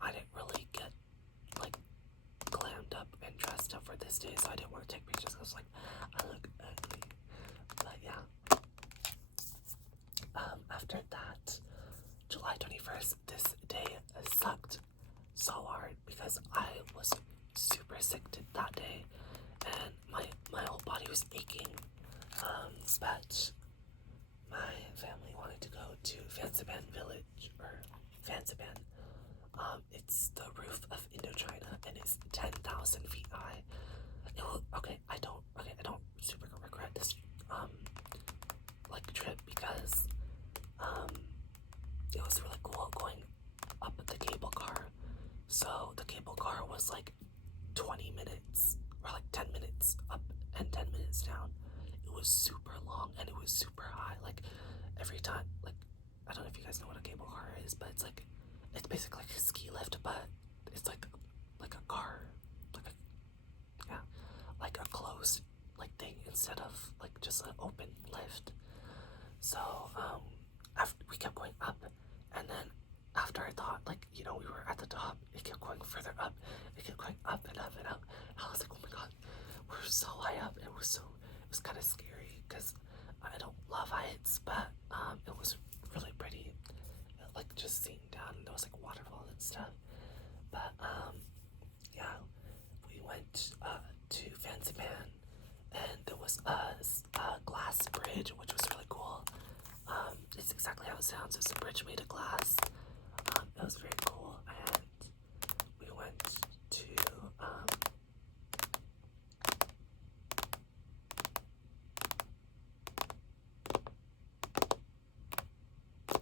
I didn't really get like glammed up and dressed up for this day, so I didn't want to take pictures. I was like, I look ugly. But yeah. After that, July 21st, this day sucked so hard because I was super sick that day, and my whole body was aching. But my family wanted to go to Fansipan village, or Fansipan. It's the roof of Indochina, and it's 10,000 feet high. I don't super regret this like trip because it was really cool going up the cable car. So the cable car was like 20 minutes or like 10 minutes up and 10 minutes down. It was super long and it was super high. Like every time, like I don't know if you guys know what a cable car is, but it's basically like a ski lift, but it's like a car, like a closed like thing instead of like just an open lift. So after we kept going up, and then after I thought we were at the top, it kept going further up. It kept going up and up and up. I was like, oh my god, we're so high up. It was kind of scary because I don't love heights, but it was really pretty. Like just seeing down, and there was like waterfalls and stuff. But yeah, we went to Fansipan, and there was a glass bridge, which was really cool. It's exactly how it sounds. It's a bridge made of glass. It was very cool, and we went to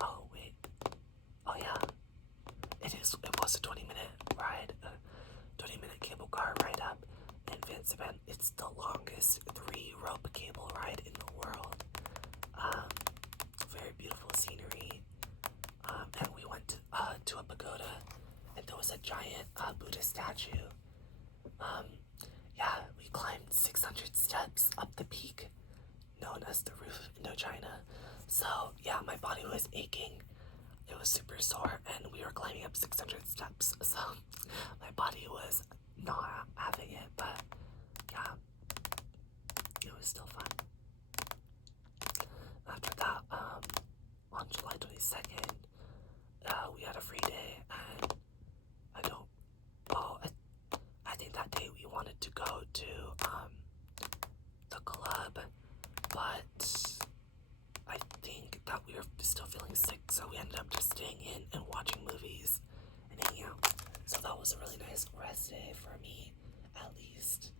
oh wait, oh yeah, it was a 20-minute ride, a 20-minute cable car ride up in Fansipan. It's the longest 3-rope cable ride in the world. Very beautiful scenery. And we went to a pagoda, and there was a giant Buddha statue. Yeah, we climbed 600 steps up the peak, known as the roof of Indochina. So yeah, my body was aching. It was super sore, and we were climbing up 600 steps. So my body was not having it, but yeah, it was still fun. After that, on July 22nd, we had a free day, and I think that day we wanted to go to the club, but I think that we were still feeling sick, so we ended up just staying in and watching movies and hanging out. So that was a really nice rest day for me, at least.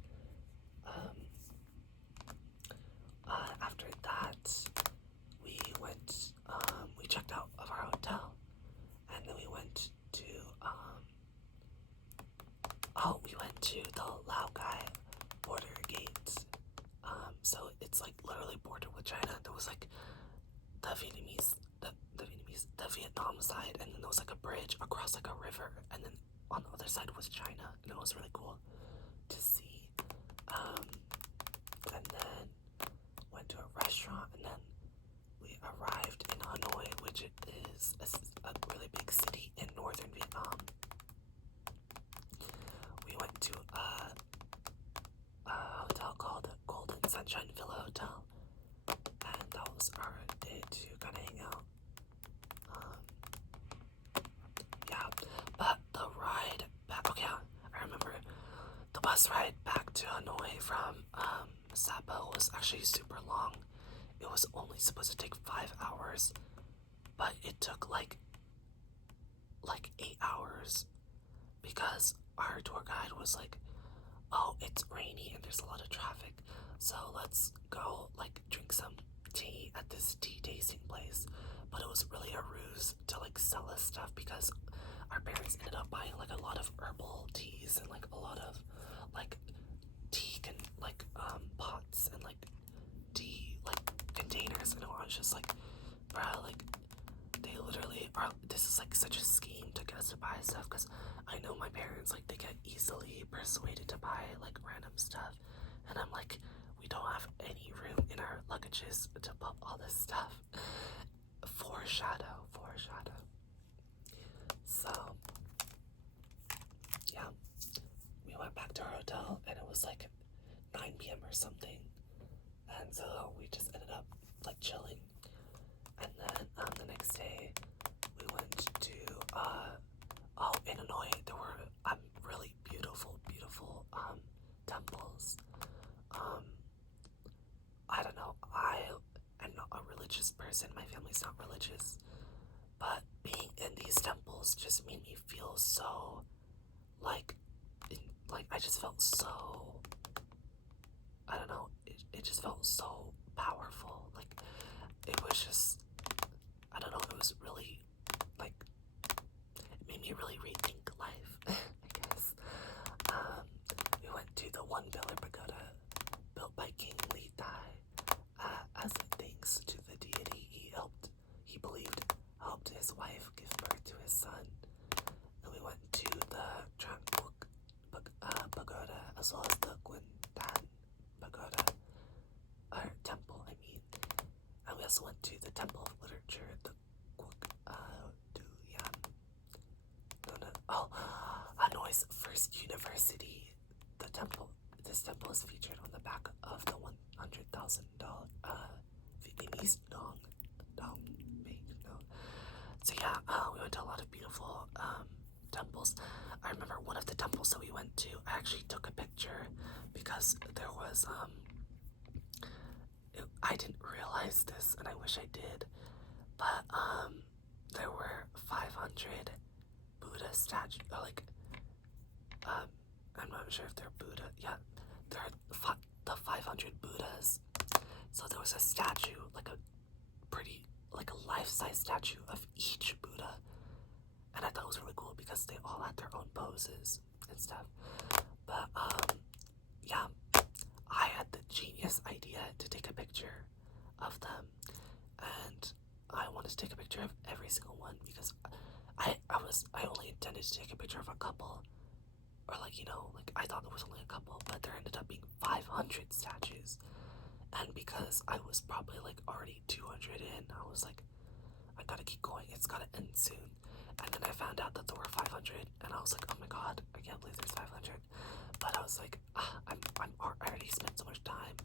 checked out of our hotel, and then we went to the Lao Cai border gate. So it's like literally bordered with China. There was like the Vietnam side, and then there was like a bridge across like a river, and then on the other side was China, and it was really cool to see. And then went to a restaurant, and then we arrived in Hanoi, which is a really big city in northern Vietnam. We went to a hotel called Golden Sunshine Villa Hotel, and that was our day to kind of hang out. Yeah, but the ride back, okay, I remember the bus ride back to Hanoi from Sapa was actually super long. It was only supposed to take 5 hours, but it took like 8 hours because our tour guide was like, oh, it's rainy and there's a lot of traffic, so let's go like drink some tea at this tea tasting place. But it was really a ruse to like sell us stuff because our parents ended up buying like a lot of herbal teas and like a lot of like tea pots and like tea like containers, and I was just like, bruh, like they literally are, this is like such a scheme to get us to buy stuff, because I know my parents, like they get easily persuaded to buy like random stuff, and I'm like, we don't have any room in our luggages to put all this stuff. Foreshadow. So yeah, we went back to our hotel, and it was like 9 p.m. or something, and so we just ended up like chilling. And then the next day we went to in Hanoi there were really beautiful temples. I don't know, I am not a religious person, my family's not religious, but being in these temples just made me feel so like I just felt so, I don't know, it just felt so powerful. Like it was just, I don't know, it was really like, it made me really rethink life. I guess. We went to the One Pillar Pagoda built by King Li Tai as a thanks to the deity he believed helped his wife give birth to his son. And we went to the Trang Pagoda as well as the Guindan Pagoda, or temple, I mean. And we also went to the Temple of Literature, the Quoc Hanoi's first university. This temple is featured on the back of the $100,000 Vietnamese dong bank note. So yeah, we went to a lot of beautiful temples. I remember one of the temples that we went to, I actually took a picture because there was I didn't realize this, and I wish I did, but there were 500 Buddha statues, I'm not sure if they're Buddha, yeah, there are the 500 Buddhas. So there was a statue, like a life-size statue of each Buddha, and I thought it was really cool because they all had their own poses and stuff. But yeah, I had the genius idea to take a picture of them, and I wanted to take a picture of every single one because I only intended to take a picture of a couple, or I thought there was only a couple, but there ended up being 500 statues. And because I was probably already 200 in, I was like, I gotta keep going, it's gotta end soon. And then I found out that there were 500, and I was like, oh my god, I can't believe there's 500. But I was like, I already spent so much time,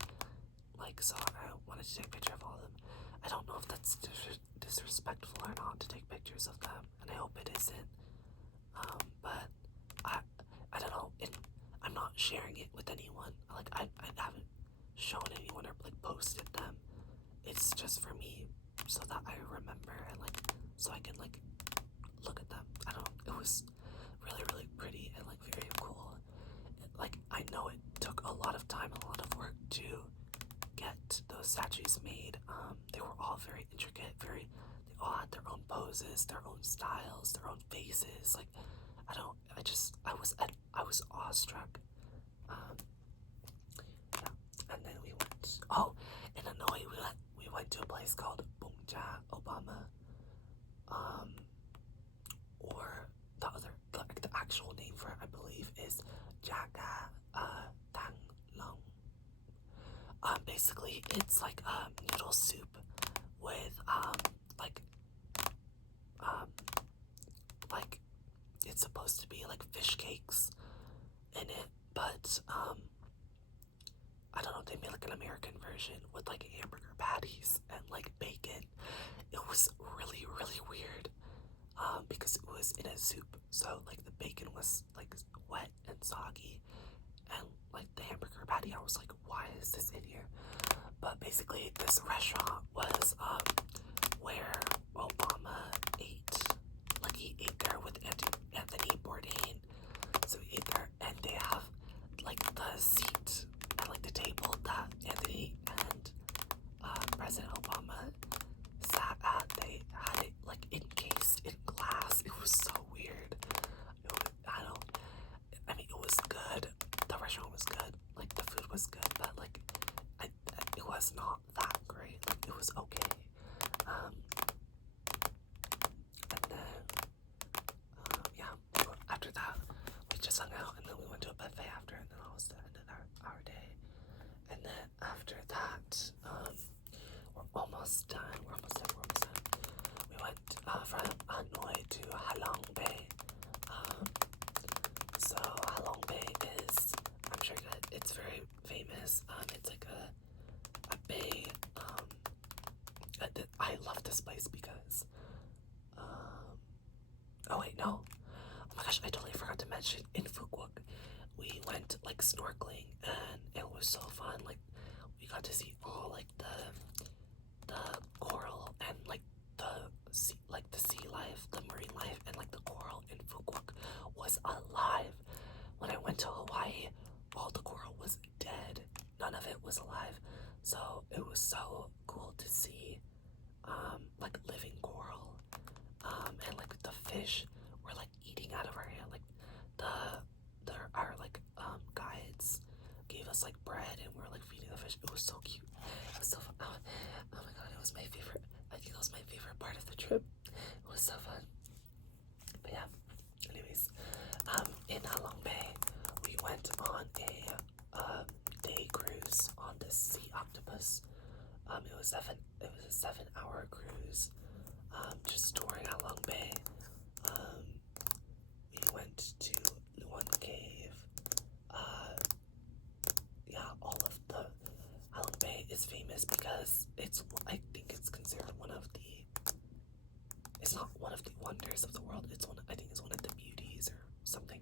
so I wanted to take a picture of all of them. I don't know if that's disrespectful or not to take pictures of them, and I hope it isn't. But I don't know, I'm not sharing it with anyone. I haven't shown anyone or posted them. It's just for me, so that I remember and so I can look at them. I don't know, it was really, really pretty and very cool. I know it took a lot of time and a lot of work to get those statues made. They were all very intricate, they all had their own poses, their own styles, their own faces. Like, I was awestruck. Yeah. And then we went, oh, in Hanoi, we went to a place called Bongja Obama. Or the actual name for it, I believe, is Jaga Danang. Basically, it's like noodle soup with like um, like it's supposed to be like fish cakes in it, but I don't know. They made like an American version with like hamburger patties and like bacon. It was really really weird. Because it was in a soup, so like the bacon was like wet and soggy, and like the hamburger patty, I was like, why is this in here? But basically, this restaurant was where Obama ate. Like he ate there with Anthony Bourdain, so he ate there, and they have like the seat and like the table that Anthony and President Obama sat at. They had it like encased in glass. It was so weird. I mean, it was good. The restaurant was good. Like the food was good, but like it was not that great. Like it was okay. And then yeah. After that, we just hung out, and then we went to a buffet after, and then that was the end of our day. And then after that, we're almost done. We went from Hanoi to Halong Bay. So Halong Bay is, I'm sure that it's very famous. It's like a bay. I love this place because, oh wait, no. Oh my gosh, I totally forgot to mention, in Phu Quoc, we went like snorkeling, and it was so fun. Like, we got to see all like the coral and like the sea life, the marine life, and like the coral in Phu Quoc was alive. When I went to Hawaii, all the coral was dead. None of it was alive. So it was so cool to see like living coral. And like the fish were like eating out of our hand. Like our like guides gave us like bread, and we were like feeding the fish. It was so cute. It was so fun. Oh my god, it was my favorite. I think it was my favorite part of the trip. It was so fun. But yeah, anyways, in Halong Bay, we went on a day cruise on the Sea Octopus. It was a 7-hour cruise. Just touring Halong Bay. We went to Luan Cave. Yeah, all of the Halong Bay is famous because I think it's considered one of the. It's not one of the wonders of the world. I think it's one of the beauties or something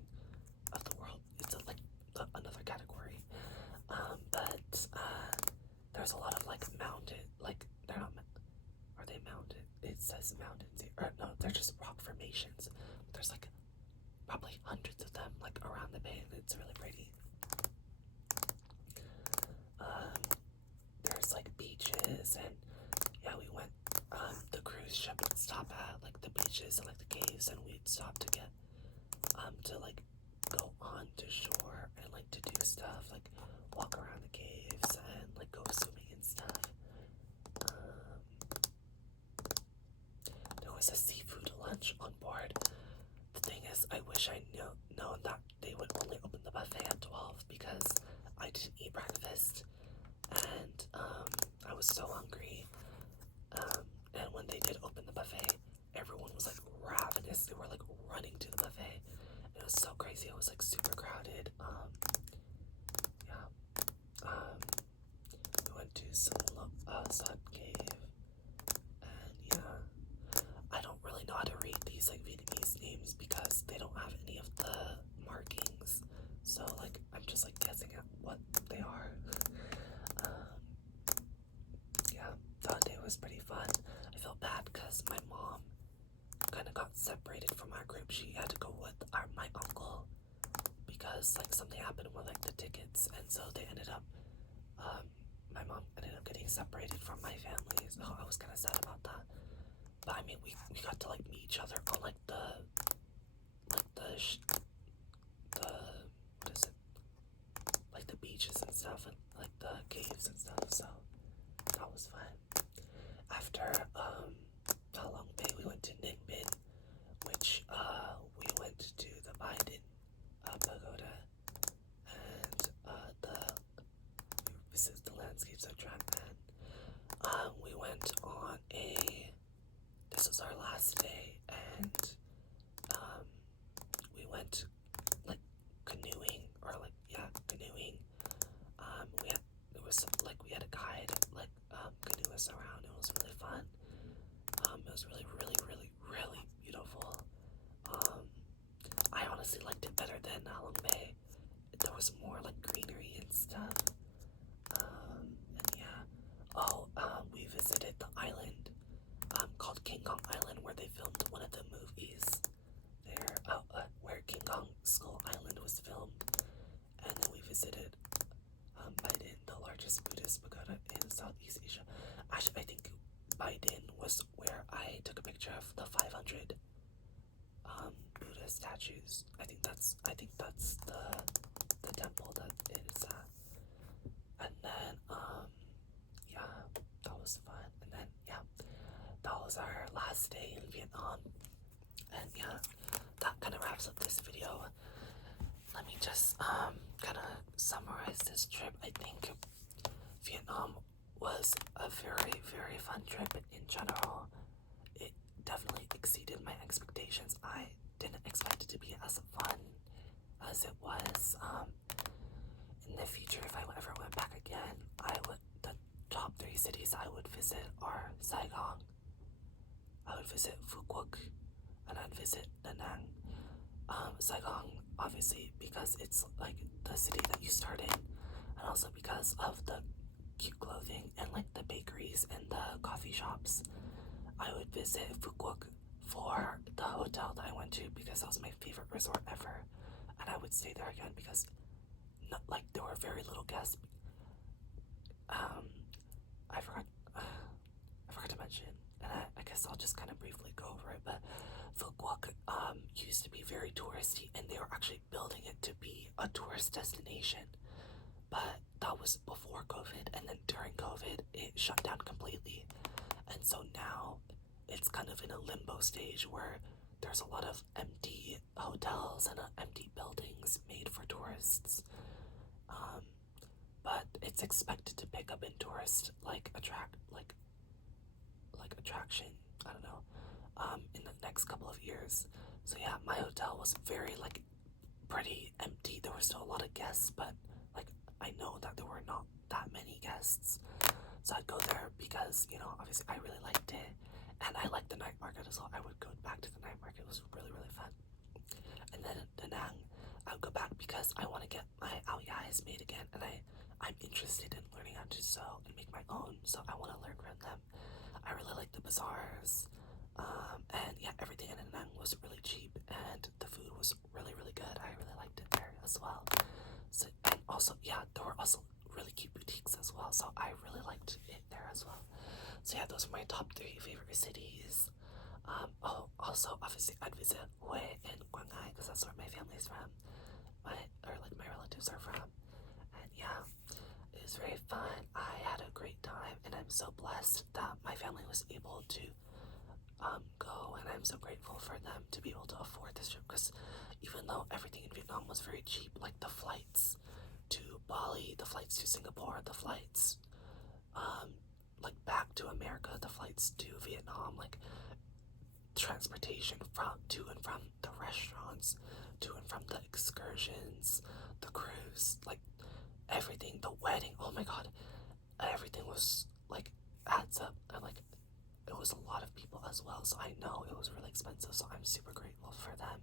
of the world. It's another category. But there's a lot of like mountain, like they're not. Are they mountain? It says mountains here. Or no, they're just rock formations. There's like probably hundreds of them like around the bay, and it's really pretty. There's like beaches, and yeah, we went. The cruise ship would stop at like the beaches and like the caves, and we'd stop to get to like go on to shore and like to do stuff like walk around the caves and like go swimming and stuff. There was a seafood lunch on board. The thing is, I wish I known that they would only open the buffet at 12 because I didn't eat breakfast, and I was so hungry. And when they did open the buffet, everyone was like ravenous. They were like running to the buffet. It was so crazy. It was like super crowded. Yeah. We went to Sun Cave, and yeah, I don't really know how to read these like Vietnamese names because they don't have any of the markings. So like I'm just like guessing at what they are. Yeah, that day was pretty fun. I felt bad because my mom kind of got separated from our group. She had to go with my uncle because like something happened with like the tickets, and so they ended up my mom ended up getting separated from my family. So I was kind of sad about that. but I mean, we got to like meet each other on like the what is it, like the beaches and stuff, and like the caves and stuff. So that was fun. After Halong Bay, we went to Ninh Binh, which we went to the Biden pagoda, and we visited the landscapes of Drangman. We went on this was our last day, and we went like canoeing, canoeing. We had a guide canoe us around. It was really fun. It was really, really, really, really beautiful. I honestly liked it better than Halong Bay. There was more like greenery and stuff. And yeah. We visited the island called King Kong Island, where they filmed one of the movies there, where King Kong Skull Island was filmed. And then we visited Biden, the largest Buddhist pagoda in Southeast Asia. Actually, I think Biden was where I took a picture of the 500 Buddha statues. I think that's the temple that it is at. And then yeah, that was fun. And then yeah, that was our last day in Vietnam. And yeah, that kind of wraps up this video. Let me just kind of summarize this trip. I think Vietnam was a very, very fun trip in general. It definitely exceeded my expectations. I didn't expect it to be as fun as it was. In the future, if I ever went back again, the top 3 cities I would visit are Saigon, I would visit Phu Quoc, and I'd visit Danang. Saigon, obviously, because it's like the city that you start in, and also because of the cute clothing and like the bakeries and the coffee shops. I would visit Phu Quoc for the hotel that I went to because that was my favorite resort ever, and I would stay there again because there were very little guests. I forgot to mention, and I guess I'll just kind of briefly go over it, but Phu Quoc used to be very touristy, and they were actually building it to be a tourist destination, but that was before COVID, and then during COVID it shut down completely, and so now it's kind of in a limbo stage where there's a lot of empty hotels and empty buildings made for tourists. But it's expected to pick up in tourist attraction. I don't know. In the next couple of years. So yeah, my hotel was very pretty empty. There were still a lot of guests, but I know that there were not that many guests. So I'd go there because obviously I really liked it, and I liked the night market as well. I would go back to the night market. It was really, really fun. And then Danang, I would go back because I want to get my aoyais made again, and I'm interested in learning how to sew and make my own, so I want to learn from them. I really like the bazaars, and yeah, everything in Danang was really cheap, and the food was really, really good. I really liked it there as well. So, and also, yeah, there were also really cute boutiques as well, so I really liked it there as well. So yeah, those are my top 3 favorite cities. Also, obviously, I'd visit Hoi and Quang Binh because that's where my family's from. My relatives are from. And yeah, it was very fun. I had a great time, and I'm so blessed that my family was able to go, and I'm so grateful for them to be able to afford this trip, because even though everything in Vietnam was very cheap, like the flights to Bali, the flights to Singapore, the flights back to America, the flights to Vietnam, transportation to and from the restaurants, to and from the excursions, the cruise, everything, the wedding, oh my god, everything was adds up, and it was a lot of people as well, so I know it was really expensive, so I'm super grateful for them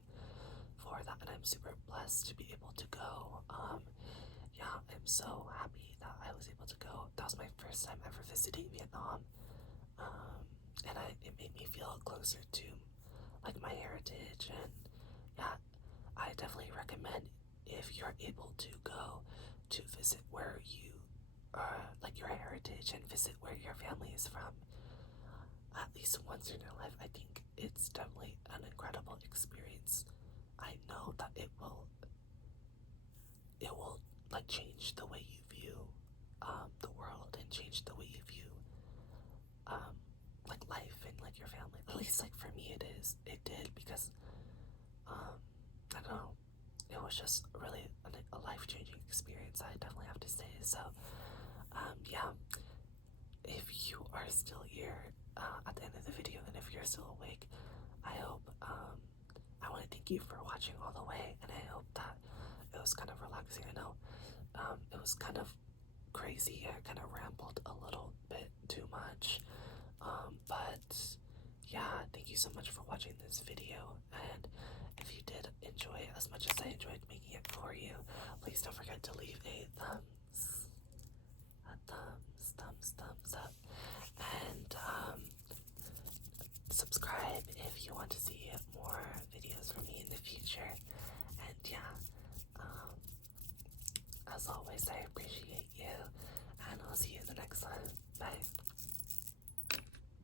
for that, and I'm super blessed to be able to go. Yeah, I'm so happy that I was able to go. That was my first time ever visiting Vietnam, and it made me feel closer to my heritage, and yeah, I definitely recommend, if you're able to go, to visit where you are, your heritage, and visit where your family is from. at least once in your life, I think it's definitely an incredible experience. I know that it will like change the way you view the world and change the way you view um, like life and like your family. At least like for me it is. It did because I don't know. It was just really a life changing experience. I definitely have to say. So yeah, if you are still here at the end of the video and if you're still awake, I hope I want to thank you for watching all the way, and I hope that it was kind of relaxing. I know it was kind of crazy. I kind of rambled a little bit too much. But yeah, thank you so much for watching this video. And if you did enjoy as much as I enjoyed making it for you, please don't forget to leave a